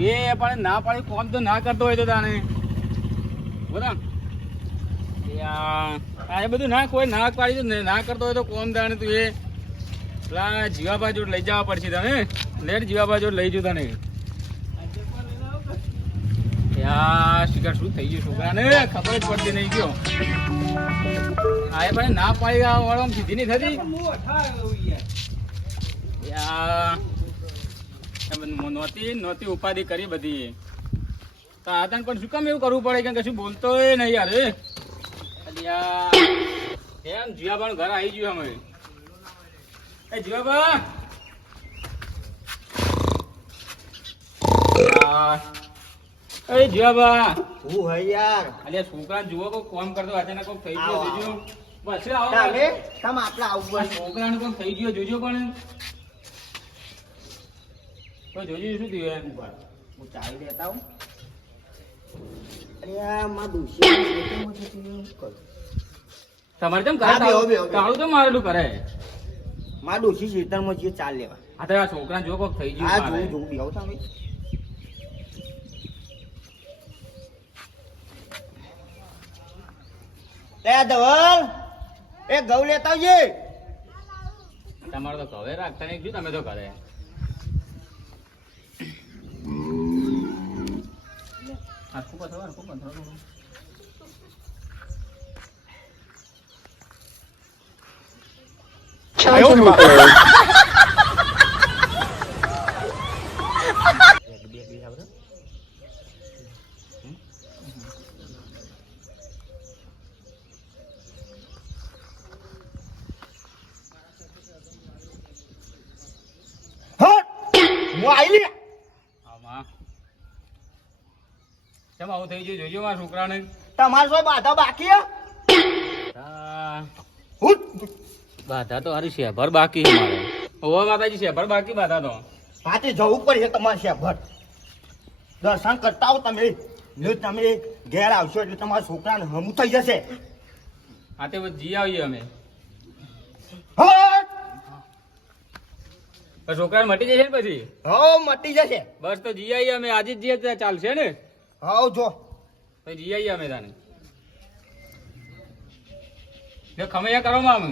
એ પણ ના પાડી, કોમ તો ના કરતો હોય તો તાને એ આ બધું ના કોઈ ના પાડી ને- કરતો હોય તો કોમ તાણે તું એ. જીવાબા જોડે લઈ જવા પડશે તને લેટ જીવાબા જોડે લઈ જઉં તને. યા શિકાર શું થઈ ગયું છોકરાને ખબર જ પડતી નહીં ગયો. આ પણ ના પાડી આ વાળો સીધી નહીં થતી? યા. નહોતી નહોતી ઉપાધિ કરી બધી. તો આ તને પણ શું કામ એવું કરવું પડે? કે કશું બોલતો નહીં યાર એમ જીવાબા ઘર આવી ગયું અમે એ જીવાબા એ જીવાબા હું હે યાર. અલે છોકરા જુઓ કો કોમ કરતો અચાનક કોક થઈ ગયો જોજો. બસ આવો તમે તમ આપણે આવું છોકરાને કોક થઈ ગયો જોજો પણ. તો જોજો શું થયું એમ. ઉપર હું ચાવી દેતા હું અરે આ માં દોશી તમારે કેમ કરે તો મારેલું કરે. માં દોશી ખેતરમાં જે ચાલ લેવા. આ તો આ છોકરાને જો કોક થઈ ગયું આ જોઉં જોઉં બેહો તમે. એ ધવલ. એ ઘઉં લેતા આવજે. તમારે તો ઘરે રાખતા નહીં. તમે તો કરે હરખું પથરો, હું આઈ લે આમાં કેમ આવું થઈ ગયું. જોજો મારા છોકરાને. તમારે શું બાધા બાકી આ બાધા તો હારી શેભર બાકી હોવા માતાજી શેભર બાકી બાધા તો. હાથે જવું પડશે તમારે શેભર. દર્શન કરતા આવો તમે. જો તમે ઘેર આવશો એટલે તમારા છોકરાને હમું થઈ જશે. હા તે જી આવીએ અમે. છોકરા છોકરાને મટી જશે ને પછી? હો મટી જશે. બસ તો જી આવીએ અમે. આજે જ જઈએ તો ચાલશે ને? હવ જો. તો જી આવીએ અમે તાને. ખમૈયા કરો માં અમે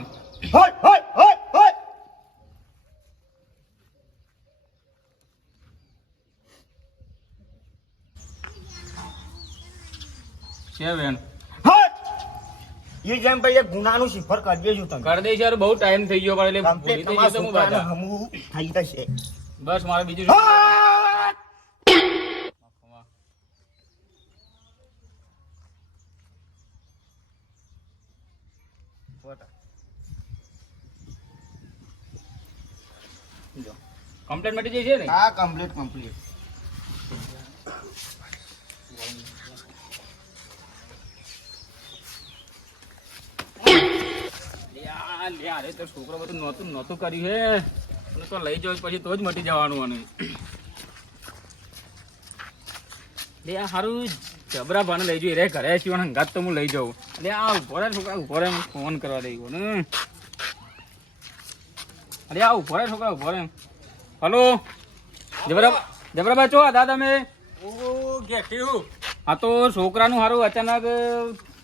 છે બેન એ જેમ ભાઈ એક ગુનાનું શિફર કરી દેજો તમે. કરી દઈશ યાર બહુ ટાઈમ થઈ ગયો પણ એટલે ભૂલી થઈ ગયો તો હું છોકરાને થઈ જશે. બસ મારે બીજું શું? હટ જો કમ્પ્લેટ મટી છે ને? હા કમ્પ્લીટ કમ્પ્લીટ અરે તો છોકરો બધું નહોતું નહોતું કર્યું હે. અને તો લઈ જવું પછી તો જ મટી જવાનું અને. લે આ સારું જબરા ભાને લઈ જવું રે ઘરે છીએ હંગાત તો હું લઈ જાઉં. આ ઊભો રે છોકરા ઊભો રે ફોન કરવા દઈ ગયો ને. અરે આ ઊભો રે છોકરા ઊભો રે હલો? જબરા જબરાભાઈ છો દાદા તમે હા. તો છોકરાનું સારું અચાનક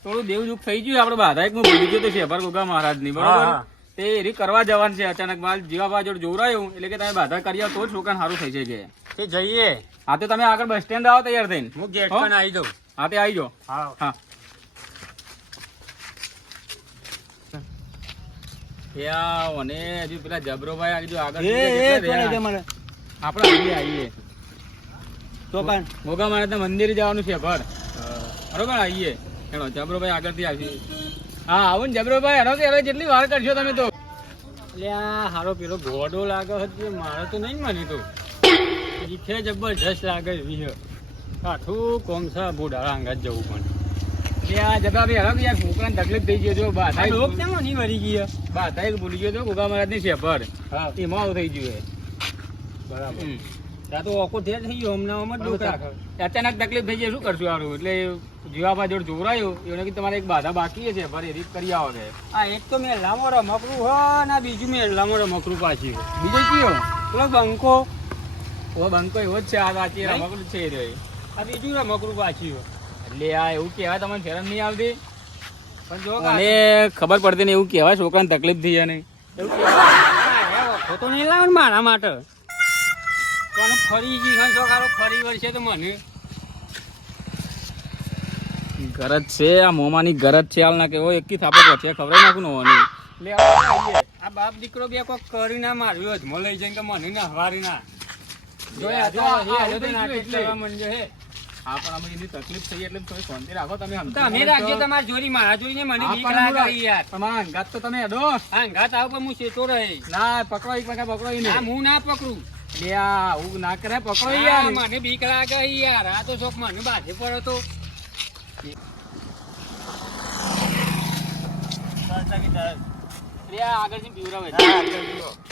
થોડું દેવયુગ થઈ ગયું આપણે બાધા એક ભૂલી ગયો તો શેભર ગોગા મહારાજની બરોબર તે એરી કરવા જવાનું છે અચાનક માલ જીવાબા જોડે જોવરાયું એટલે કે તમે બાધા કરી આવો તો છોકરા છોકરાને સારું થઈ જાય કે. તે જઈએ. હા તો તમે આગળ બસ સ્ટેન્ડ આવો તૈયાર થઈને. હું ગેટ પણ આવી જાઉં. હા તે આવી જાઓ. હા. હા. અને હજુ પેલા જબરોભાઈ આગળ છે રહ્યા? મને આપણે આવીએ આવીએ તો પણ મોગા મહારાજના મંદિરે જવાનું છે ભર બરોબર આવીએ હેડો જબરોભાઈ આગળથી આવી હા આવો ને જબરોભાઈ હેડો કે હવે જેટલી વાર કરશો તમે તો. એટલે આ હારો પેલો ગોડો લાગે છે મારે તો નહીં મને તો. જીથે જબરજસ્ત લાગે વિહ આઠું કોમસા બુઢાળા અંગાત જવું પણ. કે આ જબરાભાઈ હેડો યાર છોકરાને તકલીફ થઈ ગયો જો લોક કેમ નહીં મરી ગયો એક ભૂલી ગયો તો ગોગા મહારાજની છે ભર હા. એમાં આવું થઈ ગયું બરાબર. ત્યાં તો ઓકો થયા થઈ ગયો હમણાં આમ જ અચાનક તકલીફ થઈ ગઈ. શું કરશું આરું એટલે જીવાબા જોડે જોવરાયું. એને કીધું તમારે એક બાધા બાકી છે ભરે રીત કરી આવો કે આ એક તો મેં લાંબો મકરું હો ને બીજું મેં લામોરો મકરું પાછી. બીજો કયો? પેલો બંકો. ઓ બંકો એવો જ છે આ રાચી? રમકડું છે આ બીજું રમકડું પાછી. એટલે આ એવું કહેવાય તમને શરમ નહીં આવતી? પણ જો અને ખબર પડતી ને એવું કહેવાય છોકરાને તકલીફ થઈ જાય નહીં એવું કહેવાય. નહીં લાવે ને મારા માટે. પણ ફરી ગઈ છે છોકરો ફરી વર્ષે તો મને. ગરજ છે આ મોમાની ગરજ છે હાલ ના કેવો એકી થાપે પછી ખબર નાખું નવાની લે આ બાપ દીકરો બે કોક કરી ના માર્યો જ લઈ જઈને કે મને ના. હવારી ના જોયા લે, જો, તો આ તો નાટક ગયું એટલે. હે. હા પણ અમે એની તકલીફ થઈ એટલે થોડી શાંતિ રાખો તમે તમે રાખજો તમારી જોડી મારા જોડી મને બીક લાગે યાર. તમારા અંગાત તો તમે અડો હા ઘાત આવ પણ હું શેતો રહે ના પકડો એક વખત પકડો ઈને. આ હું ના પકડું. લે આ આવું ના કરે પકડો યાર. મને બીક લાગે યાર. આ તો શોખ મને બાજે પડો તો. આગળ જઈને પીવરાવે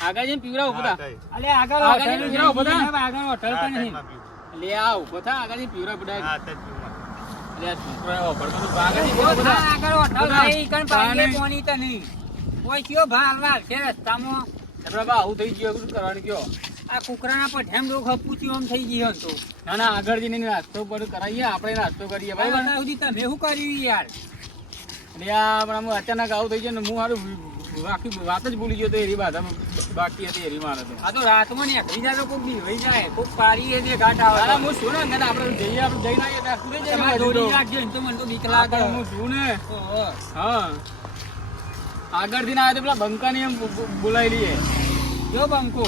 આગળ જઈને પીવરાવો બધા. આગળ આગળ પીવરાવો બધા. આગળ હોટલ પણ નહીં લે આ ઊભો થા આગળ પીવરાવો બધા હા, તો. લે આગળ. થા આગળ નહીં, કણ તાને. પાણીએ તો નહીં. કોઈ કયો ભાર છે રસ્તામાં આવું થઈ ગયું શું કરવાનું કયો આ કુકરાના પઠેમ રોગ હપુચી આમ થઈ ગયો તો ના ના આગળ જઈને નાસ્તો પર કરાવીએ આપણે નાસ્તો કરીએ ભાઈ સુધી તમે શું કર્યું યાર એટલે આ પણ અચાનક આવું થઈ જાય ને હું મારું આખી વાત જ ભૂલી ગયો તો એરી બાધા બાકી હતી એરી મારે તો. આ તો રાતમાં નીકળી જાય તો કોક બીવાઈ જાય કોક પારી જે ઘાટ આવે. અરે હું શું ને આપણે જઈએ આપણે જઈ આવીએ ત્યાં સુધી જઈએ તમારે દોરી રાખજો ને તો મને તો બીક લાગે. હું છું ને. હા. આગળથી ના આવે તો પેલા બંકાની એમ બોલાવી લઈએ. જો બંકો.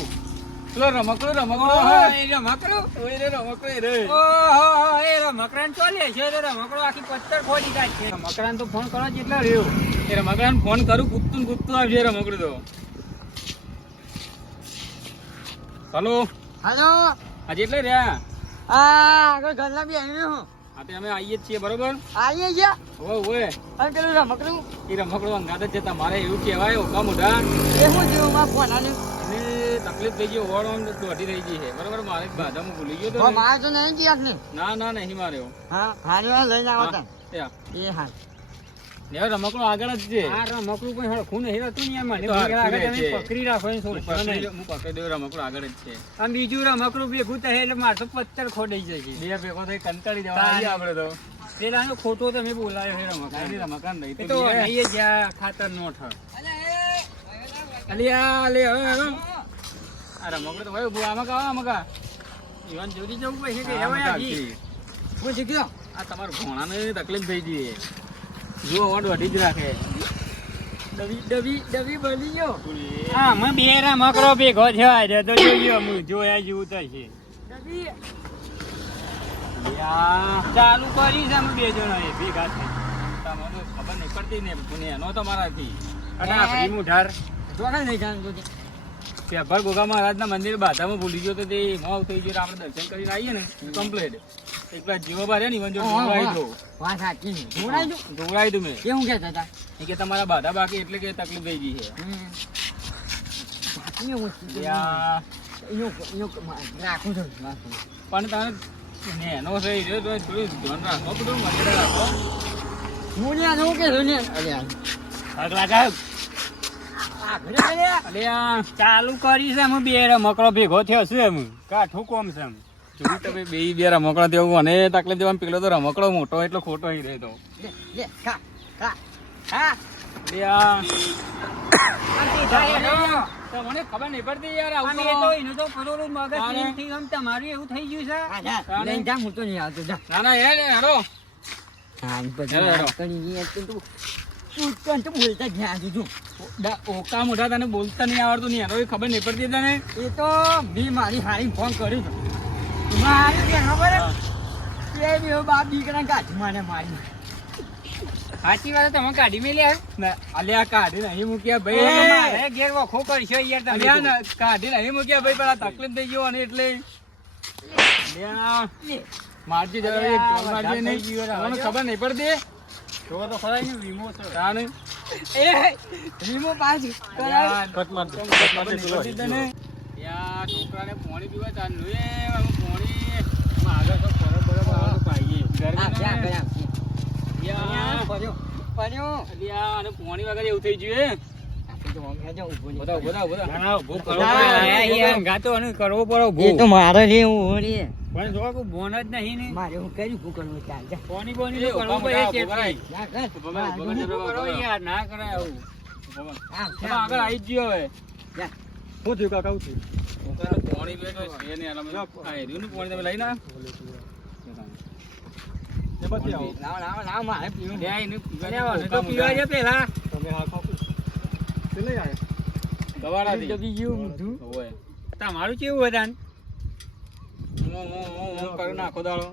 પેલો રમકડું રમકડું. હા. એ રમકડું? ઓય રે રમકડો રે. ઓહો, એ રમકડાને ચોલે છે રે રમકડો આખી પથ્થર ખોદી કાઢશે રમકડાને તો ફોન કરો જેટલા રહ્યો. એ રમકડાન ફોન કરું કૂદતું કૂદતું આવશે રમકડું તો. હલો? હલો? આજે એટલે રહ્યા? આ આગળ ઘરના બી આવી હું. હા તે અમે આવીએ જ છીએ બરોબર? આવીએ ગયા ઓય ઓય અને પેલું રમકડું? એ રમકડું અંગાત જ જતા મારે એવું કહેવાય ઓકા મોઢા. એ હું જેવું માં ફોન એને તકલીફ થઈ ગઈ ઓવર ઓમ દોઢી થઈ ગઈ છે. બરોબર મારે બાધા બાધામાં ભૂલી ગયો તો મારે તો નહીં ગયા ને? ના ના નહીં માર્યો. હા હારે લઈને આવો. એ હા. રમકડું આગળ જ છે. આ રમકડું કોઈ હરખું નહીં હતું ને મને. પકડી રાખો હું પકડી દઉં- હું રમકડો આગળ જ છે. આમ બીજું રમકડું ભેગું થાય એટલે માથું પથ્થર ખોડાઈ જશે બે ભેગો થઈ કંટાળી જવા આપડે આપણે તો. પેલાનો ખોટો તમે બોલાયો છે રમકડા. રમકડા નહીં તો ખાતર નો ઠર અલી આ, હવે, આ તો ભાઈ ઊભું. આમાં કાં, આમાં કાં? ઈવન જોડી જવું પડશે કે હવે આજી. હું શીખ્યો આ તમારા ભોણાને તકલીફ થઈ ગઈ જુઓ વધી જ રાખે. ડબી ડબી ડબી બની ગયો. હા મેં બે મકરો ભેગો થયો આજે તો જોયો હું જોયા જેવું થશે. છે યા, ચાલુ કરી છે અમે બે જણા એ ભેગા થઈ તમને ખબર નહીં પડતી ને પુણે એનો તમારાથી અને આ નહીં મુઢાર પેપર ગોગા મહારાજના મંદિર બાધામાં ભૂલી ગયો તો તે મોવ થઈ ગયો. આપણે દર્શન કરીને આવીએ ને કમ્પ્લીટ એક પેલા જીવો બારે ને ઈવન જો જોવડાવી દો જોવડાવી દો મેં. કેવું કહેતા હતા એ કે તમારા બાધા બાકી એટલે કે તકલીફ થઈ ગઈ છે. પણ તને નેનો થઈ રહ્યો તો થોડું ધ્યાન રાખો બધું મર્યાદા રાખો. હું ને આનું કે ને અરે સાહેબ અલે આ ચાલુ કરી છે હું બે મકડો ભેગો થયો છે એમ. કાઠું કોમ છે તમે બે બે રમકડો દેવું અને તકલીફ દેવાનું પેલો તો રમકડો મોટો એટલો ખોટો હી રહેતો અલે મને ખબર નહીં પડતી યાર આવું અમે તો. એનું તો ખરો મગજથી આમ તમારું એવું થઈ ગયું છે? તારે. જા, હું તો નહીં આવતો, જા. ના ના હેડ હારો હા, પછી તું તો- તું બોલતા જ. ઓકા મોઢા તને બોલતા નહીં આવડતું નહીં એનો ખબર નહીં પડતી તને એ તો મેં મારી હારી ફોન કર્યો હતો. મારી ખબર એ બાપ દીકરા કાઢી મને મારી સાચી વાત તમે કાઢી મેલી ના, અલ્યા કાઢી નહીં મૂક્યા ભાઈ મારે ઘેર વખો કરશો યાર તમે. કાઢી નહીં મૂક્યા ભાઈ પેલા તકલીફ થઈ ગયો અને એટલે મારજી જરા મારજી નહીં. ખબર નહીં પડતી જોવો તો ખરા ને વીમો છે. કા નહીં એ વીમો પાછ કરાય કટ માર દે કટ માર દે પાણી વગર એવું થઈ ગયું મારે રે જ આગળ આવી ગયો હવે. હું થયું કાકા આવું લઈ ના? મારે પેલા. તમે હા ચલે આય દવાડા થી જગી ગયું ઊંધું ઓય તમારું કેવું વધાન નો નો નો કર નાખો દાળો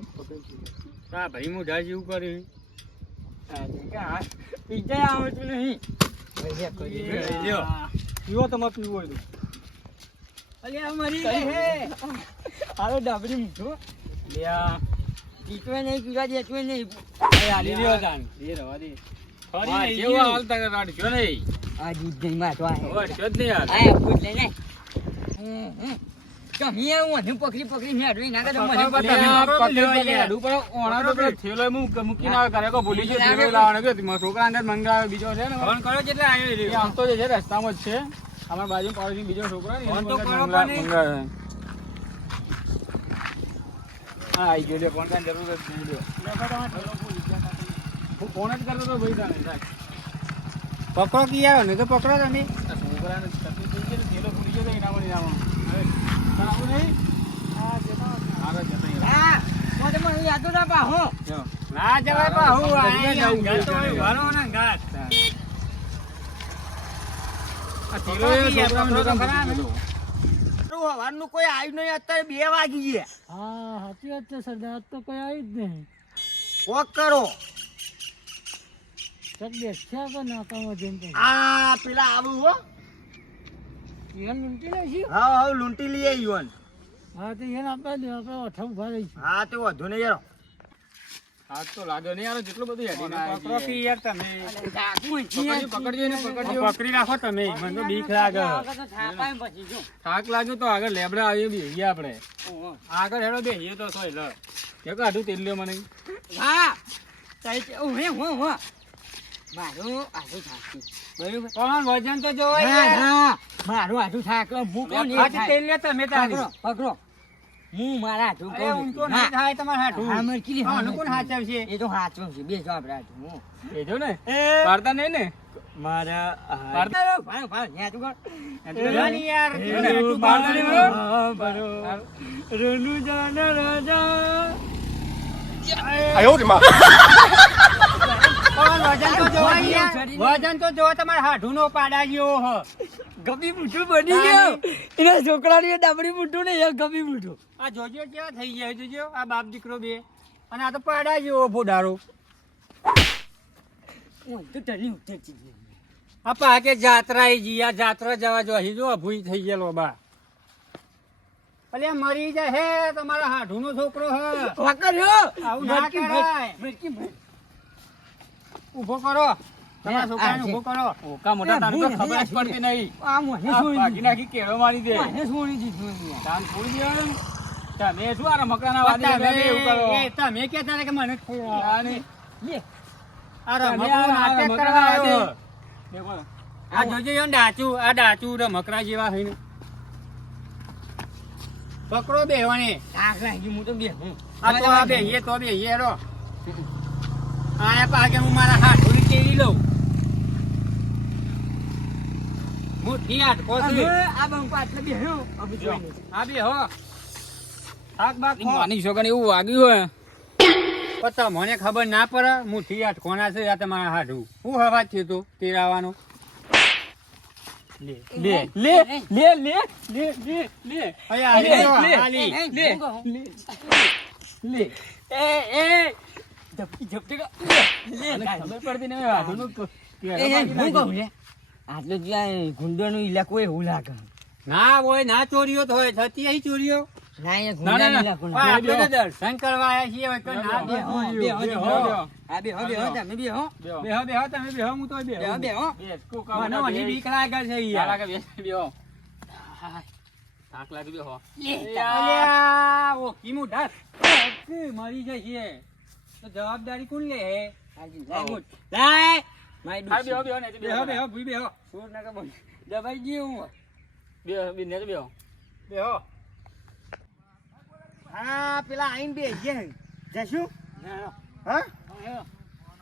તા ભાઈ હું ઢા જેવું કરી પીજા આવે તું નહીં. પીવો તમારે પીવો હે. આલો ડાબરી મૂઠો લ્યા. જીતવે નહીં પીવા દેતવે નહીં. આલી રવા દે. પકડી પકડી મેડવી ના કરે મને પકડી. ભૂલી ગયો છોકરા અંદર મંગાવે બીજો છે ને ફોન કરો કેટલે આમ તો જે રસ્તામાં જ છે. અમાર બાજુ પાડોશી બીજો છોકરા ને તો કરો પણ મંગાવે આવી ગયો ફોન જરૂર જ નહીં. હું પકડો કી આવ્યો ને તો પકડો તો સવારનું કોઈ આવ્યું નહીં અત્યારે બે વાગી ગયા. હા સાચી વાત છે સરદાર તો જ નહીં. કોક કરો. સર બેસ્યા કે નાકામાં જઈને આ પેલા આવું હો. લૂંટી લઈશું હા હા લૂંટી લઈએ હા તો એને આપણે હા તો વધુ નહીં યાર હાથ તો લાગ્યો નહીં યાર જેટલું બધું હેડીને પકડો આવ્યા યાર તમે? પકડજો, એને, પકડજો. પકડી રાખો તમે મને તો બીક લાગે. થાક લાગ્યો તો આગળ લેબડા આવીએ બેહીએ આપણે. આગળ હેડો બેહીએ તો સોય લ. કે કાઢું તેલ લ્યો મને. હા. હું હું હું. મારું આધું થાક્યું બરોબર? તમારું વજન તો જોવાય મારું આધું થાક ભૂકો નહીં થાય તેલ લે હું મારા હાથું કહું ઊંચો થાય તમારા હાથું. હા મર કિલી હા કોણ હાચવશે એ તો હાચવશે બે જો આપણે હું. એ ને. પાડતા નહીં ને? મારા પાડતા ભાઈ ભાઈ વજન તો જોવો તમારે હાથું નો પાડા જેવો હ. ગમી મૂઠું બની ગયું. એના છોકરાની ડાબડી મૂઠું ને એ ગમી મૂઠું આ જોજો કેવા થઈ ગયા જોજો. આ બાપ દીકરો બે. અને આ તો પાડા જેવો ફોડારો તો તલી ઉતરતી આ પાકે જાત્રા જી આ જાત્રા જવા જો અહીં જો ભૂઈ થઈ ગયેલો બા. અલ્યા મરી જાય હે તમારા હાથું નો છોકરો હા. આવું ના કરાય. ઊભો કરો તમારા છોકરાને. ઊભો કરો ઓકા મોટા તાને તો ખબર જ પડતી નહીં આ મને છોડી ભાગી નાખી કેળો મારી દે મને છોડી દીધું તાન છોડી દેવાનું તમે શું આ રમકડાના વાદે તમે એવું કરો એ તમે કહેતા હતા કે મને જ ખવડાવો. આ નહીં. લે, આ રમકડું નાટક કરવા આવ્યો. વાદે. બે બોલો. આ જોજો યો ડાચું આ ડાચું રમકડા જેવા થઈને પકડો બેવાને લાગી, હું તો. આ તો આ રો આયા પાકે હું મારા હાથોની કેરી લઉં. હાથકો છે. હવે આ બંકો આટલે બેહ્યો. હવે જોઈ લે. આ બે હો. થાક બાક માની છોકરાને એવું વાગ્યું હોય. પતા મને ખબર ના પડે મુઠ્ઠી હાથકોના છે આ તમારા હાથું હું હવા થયું તો તેરાવાનો. લે લે લે લે લે લે લે લે. અહીંયા લે લે, લે, લે. હું. લે. એ, એ, જપટી જપટી લે ખબર ઇલાકો એવું લાગે ના હોય ના ચોરીઓ તો હોય થતી અહીં ચોરીઓ મરી જાય તો જવાબદારી કોણ લે? હે લાય હા બેહો બેહો ને બેહો બેહો ભૂઈ બેહો. સુર નાખે બોલ. દબાઈ ગયું હું. બેહો બે ને બેહો. બેહો. હા પેલા આઈન બે ગયા જશું હા?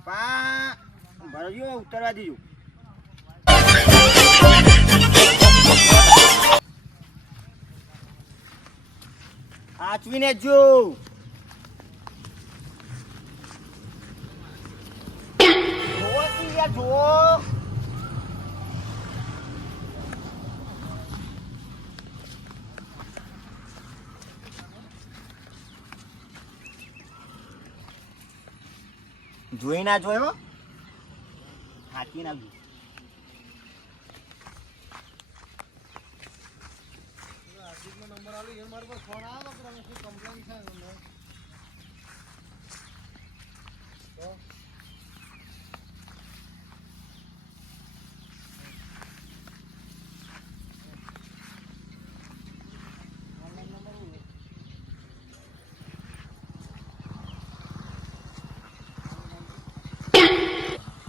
પા ભરજો ઉતરવા દીજો આચવીને જો. જોવો. જોઈ ના જોયો હાથી ના જોઈ. એ બેહો બધો જોતી આયા રે રહી ગયા ઉઠી ગયો હું તો આ તો ચોરી જી થેલો થેલો તો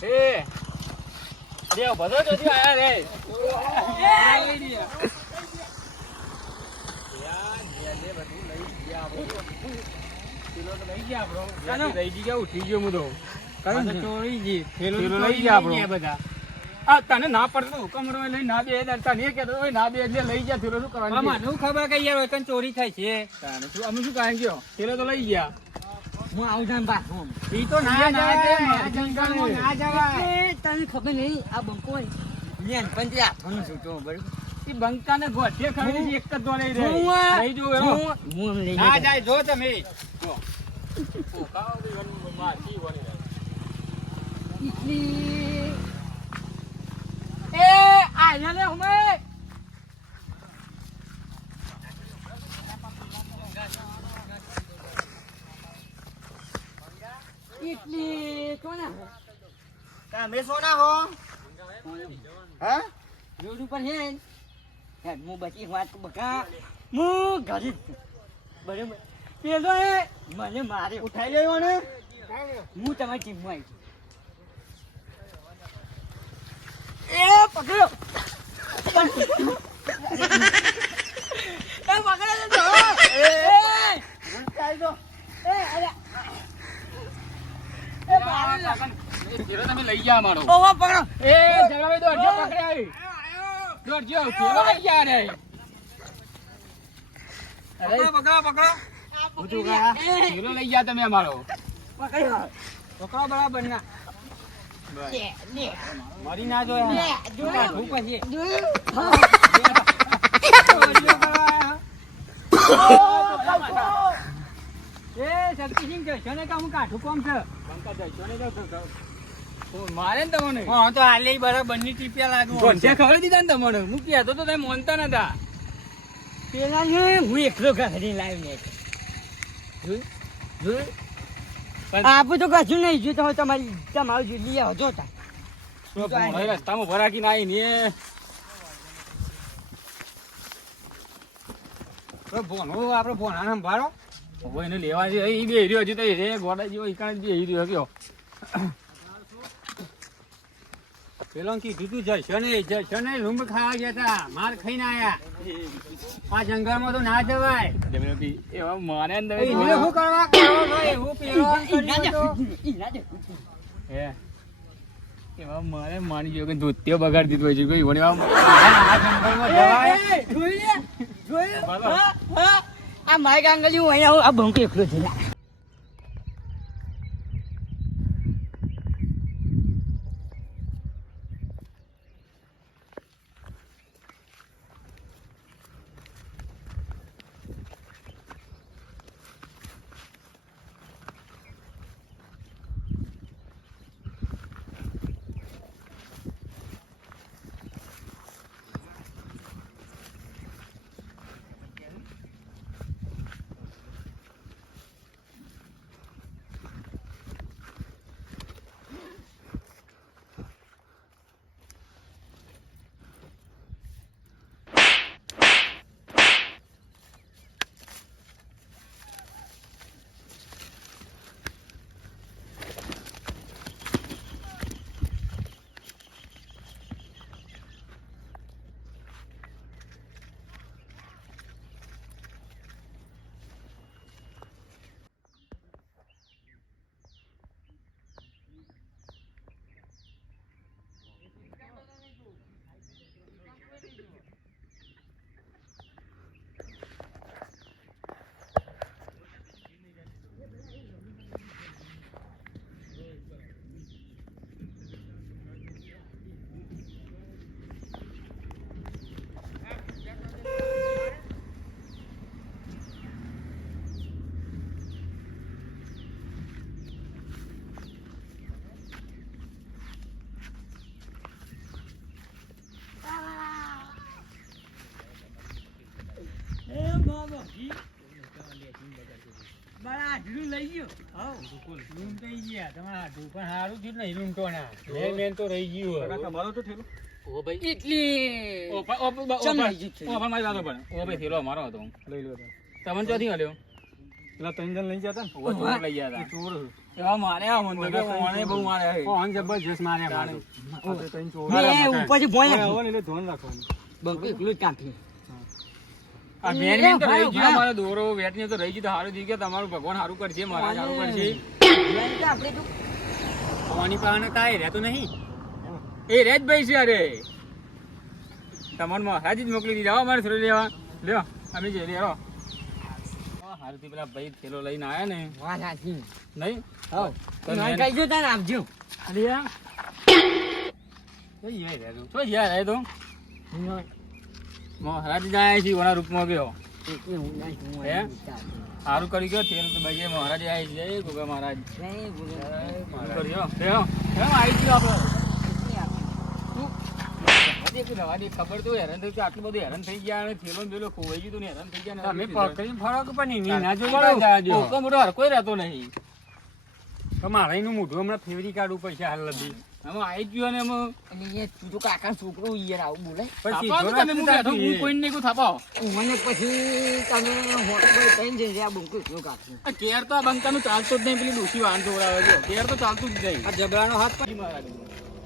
લઈ આ તને ના પડતો હુકમ રો લઈ ના બે તને એ ના બે એટલે લઈ ગયા થેલો શું કરવાનું ખબર કઈ યાર ચોરી થાય છે. અમે શું કારણ ગયો થેલો તો લઈ ગયા. હું આવું છું ને ઈ તો ના ના જાય જાય, જંગલમાં ના જવાય એ તને ખબર નહીં આ બંકો હોય ને, હાથોનું છૂટો, બરોબર? એ બંકાને ગોઠે ખરી એક જ દોડે રે હું આ- લઈ જો ના. જાય તમે ઈટલી. એ આયા લે ઉમે. ઈટલી કોને તમે સોના હો હા રોડ ઉપર ને, હેડ, હું બચી વાત બકા હું ઘરે. બરોબર પેલો એ મને મારે ઉઠાઈ લેવો ને હું તમારી ટીમમાં આવી એ પકડ્યો એ પકડો ને તો. એ અરે તમે લઈ ગયા અમારો ઓવા પકડો. એ જગડાભાઈ દોડજો પકડે આવી. દોડજો થેલો લઈ ગયા રે? અરે પકડો પકડો પકડો. ઊંચું કરા. લઈ ગયા તમે અમારો? પકડો પકડો બરાબર ના. મરી ના જોય. પછી જોયું. એ શક્તિસિંહ જશો ને કે હું કાઠું કોમ છે? બંકા જઈશો ને તો મારે ને તમને? હા તો હાલે બરાબર બંને ટીપિયા લાગુ ગોંઠિયા ખબર દીધા ને તમને? હું કહેતો તો તમે માનતા નતા. પેલા ને હું એકલો ઘરે લાવી પણ- આપણે તો કશું નહીં જો તમે તમારી તમારું જે લઈ આવો જોતા. રસ્તામાં ભરાકી ના આવી ને તો ભોનો આપણે ભોના સંભાળો. હવે એને લેવા છે. એ બે હીરો હજી તો રે ગોડા જેવો ઈકાણ બે હીરો ગયો પેલો કીધું ખાવા ગયા તા. માર ખાઈને આયા. આ જંગલમાં તો ના જવાય. એવા મારે ને એને શું કરવા કરો છો? એવું પેલો કર્યું હે. એવા મારે માની ગયો કે ધોતિયો બગાડી દીધો છે. કોઈ વણી આ જંગલમાં જવાય? બોલો. આ માય કાંગલી હું અહીંયા આ બંકો એકલો છે. લા. લૂંટાઈ ગયા. તમારા હાથું પણ સારું થયું નહીં લૂંટવાના મેન મેન તો રહી ગયું ઓ ભાઈ. એટલી ઓ ઓ ઓ ચમ પા- લઈ જશે? ઓ પા મારી વાતો પણ. ઓ ભાઈ થેલો મારો હતો. લઈ લો તમને ચોથી હલ્યો પેલા ત્રણ જણ લઈ જતા ચોર લઈ ગયા ચોર એવા મને મને બહુ મારે હે. કોણ જબરજસ્ત માર્યા મારું. મેં ઉપરથી ભોંય. આવો ને એટલે ધોન રાખવાનું. બંક એકલું જ કાપી આ મેન મેન તો રહી ગયો મારો દોરો વેટની તો રહી ગયું તો સારું થઈ ગયો. તમારું ભગવાન સારું કરશે મારા સારું કરશે. પાણી પાવાનું કાંઈ રહેતું નહીં. એ રેજ ભાઈ છે અરે. તમને મહારાજ જ મોકલી દીધા. હો અમારે થોડું લેવા. લ્યો અમે જઈ રહ્યા. હારુથી પેલા ભાઈ થેલો લઈને આવ્યા ને. વાત સાચી નહીં? કહી દો તાને આપજો અરે તો યાર યાર તો. યાર તો મહારાજ જ છે ઓના રૂપમાં ગયો. એટલે હું હું હે? સારું કરી ગયો તેલ તો ભાઈ મહારાજ આવી છે જય ગોગા મહારાજ. કર્યો આવી ગયો આપણો ખબર તો હેરાન થઈ આટલું બધું હેરાન થઈ ગયા અને થેલો ને ખોવાઈ ગયું ને હેરાન થઈ ગયા ને તમે પકડીને ફરો પણ ના. જવા મોટો હરકોય રહેતો નહીં તો મારે એનું મોઢું હમણાં ફેવરી કાઢવું પડશે હાલ લગી. આમાં આવી ગયો ને અમે અને એ તું કાકા છોકરો યાર આવું બોલે. પછી થાપાવો તમે હું બેઠો હું કોઈને નહીં કહું થાપાવો. મને પછી તમે હોટલ કઈ જઈને આ બંકો એકલો કાપશો આ કેર તો આ બંકાનું ચાલતો જ નહીં પેલી ડોસી વાહન જોવડાવે છે. કેર તો ચાલતું જ નહીં. આ જબરાનો હાથ જી મહારાજ.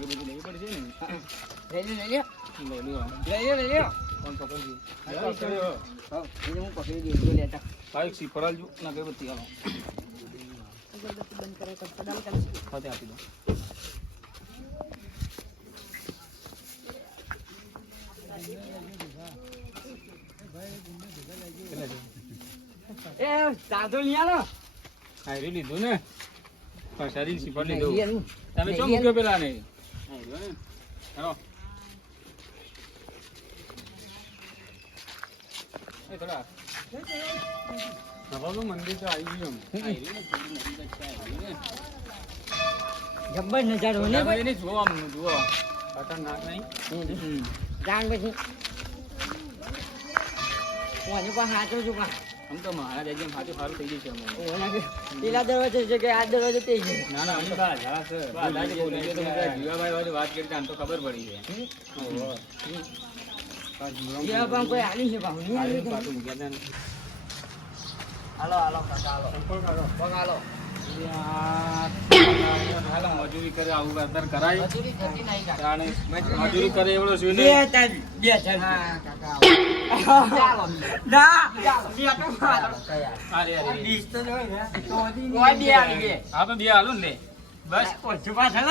બધું લેવી પડશે ને. લઈ લ્યો લઈ લ્યો લઈ લ્યો. લઈ લ્યો લઈ લ્યો કોણ પકડજો? હા, પકડ્યો. હા, એને હું પકડી દઉં જો લેતા હા, એક શ્રીફળ આલજો અને અગરબત્તી આલો. હા, તે આપી દો. એ સાધો લઈ આલો હા, એ લીધું ને? શ્રીફળ નહીં, લીધું. તમે શું મૂક્યો પેલા ને. નવાબનું મંદિર તો આવી ગયું. જબ્બર નજારો ને જુઓ આમ, જુઓ. ખતરનાક નહીં? જાણ પછી. હું હજુ પણ હાચો છું પણ આમ તો આજે આમ હાથું સારું થઈ જશે અમે. પેલા દરવાજે છે કે આ દરવાજે ના ના અમે બા, બોલી ગયો જીવાભાઈ વાળી વાત કરી આમ તો ખબર પડી છે. જેવા પણ કોઈ આલી ને. હાલો હાલો કાકા હાલો. પગ હાલો, મજૂરી કરે આવું અત્યારે કરાય મજૂરી કરે એવડો શું બે હા ના તો. બીસ બે હાલો ને ઓછું પાછળ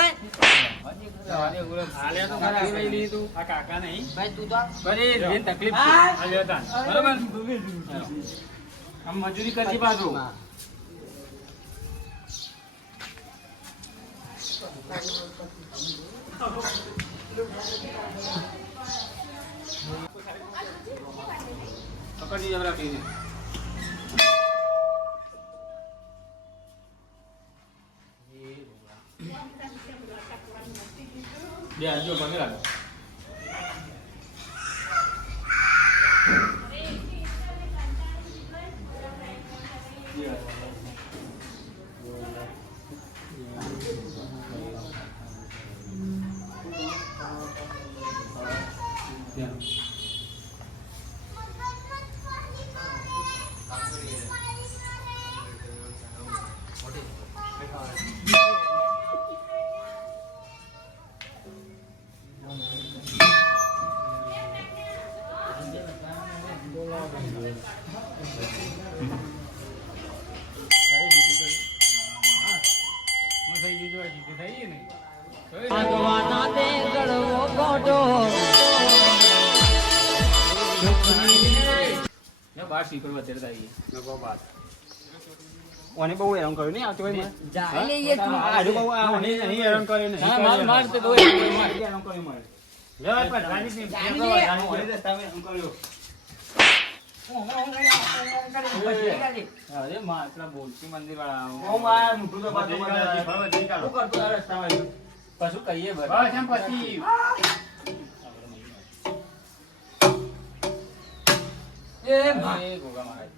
કાકા નહીં તકલીફ. બરોબર આમ મજૂરી કરતી પાછું પકડજી જબરા કહીને. બે હાથ જો પગે લાગો. હેરાન કર્યું નહીં આવતી હોય જાય એ તું. આ હારું બહુ આ ઓને નહીં હેરાન કર્યું નહીં હા માર માર તે કર્યું, માર. હેરાન કર્યું મને. લે પણ રાજનીતિ જાણી જાની લે. હોય દે તમે હું કર્યું. અરે માં બોલતી મંદિર વાળા? કશું કહીએ બસ. બસ એમ પછી એ ગોગા મહારાજ.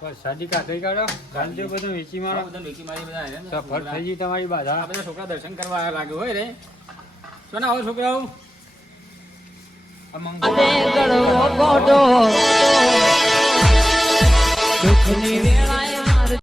બસ સાદી કાઢી. કાઢો ગાંધીઓ બધું વેચી મારો. બધા ડોકી મારી બધા સફળ થઈ ગઈ તમારી બાધા. આ બધા છોકરા દર્શન કરવા આયા લાગે હોય રે. શું ના આવો છોકરાઓ ગળવો ગોડો દુઃખની વેળા